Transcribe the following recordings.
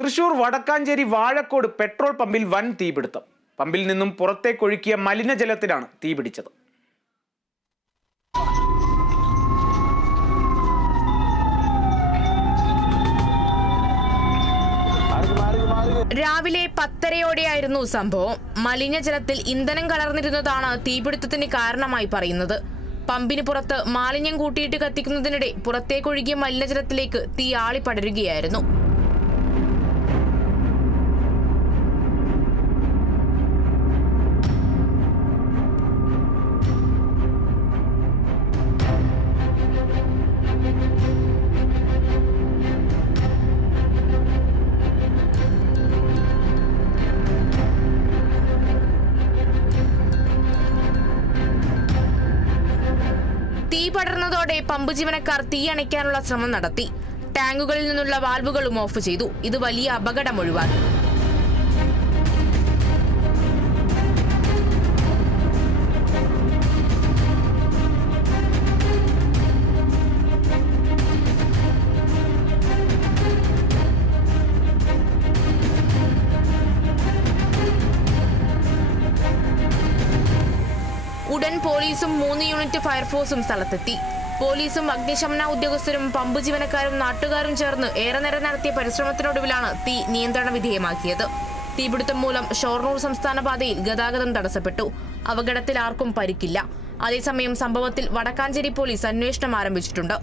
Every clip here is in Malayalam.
തൃശൂർ വടക്കാഞ്ചേരി വാഴക്കോട് പെട്രോൾ പമ്പിൽ വൻ തീപിടുത്തം. പമ്പിൽ നിന്നും പുറത്തേക്കൊഴുക്കിയ മലിനജലത്തിലാണ് തീപിടിച്ചത്. രാവിലെ 10:30-ഓടെയായിരുന്നു സംഭവം. മലിനജലത്തിൽ ഇന്ധനം കലർന്നിരുന്നതാണ് തീപിടുത്തത്തിന് കാരണമായി പറയുന്നത്. പമ്പിന് പുറത്ത് മാലിന്യം കൂട്ടിയിട്ട് കത്തിക്കുന്നതിനിടെ പുറത്തേക്കൊഴുകിയ മലിനജലത്തിലേക്ക് തീ ആളിപ്പടരുകയായിരുന്നു. തീ പടർന്നതോടെ പമ്പ് ജീവനക്കാർ തീ അണയ്ക്കാനുള്ള ശ്രമം നടത്തി. ടാങ്കുകളിൽ നിന്നുള്ള വാൽവുകളും ഓഫ് ചെയ്തു. ഇത് വലിയ അപകടം ഒഴിവാക്കി. ഉടൻ പോലീസും 3 യൂണിറ്റ് ഫയർഫോഴ്സും സ്ഥലത്തെത്തി. പോലീസും അഗ്നിശമന ഉദ്യോഗസ്ഥരും പമ്പ് ജീവനക്കാരും നാട്ടുകാരും ചേർന്ന് ഏറെ നേരം നടത്തിയ പരിശ്രമത്തിനൊടുവിലാണ് തീ നിയന്ത്രണ വിധേയമാക്കിയത്. തീപിടുത്തം മൂലം ഷൊർണൂർ സംസ്ഥാന പാതയിൽ ഗതാഗതം തടസ്സപ്പെട്ടു. അപകടത്തിൽ ആർക്കും പരിക്കില്ല. അതേസമയം സംഭവത്തിൽ വടക്കാഞ്ചേരി പോലീസ് അന്വേഷണം ആരംഭിച്ചിട്ടുണ്ട്.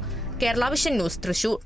Kerala vision news, Thrissur.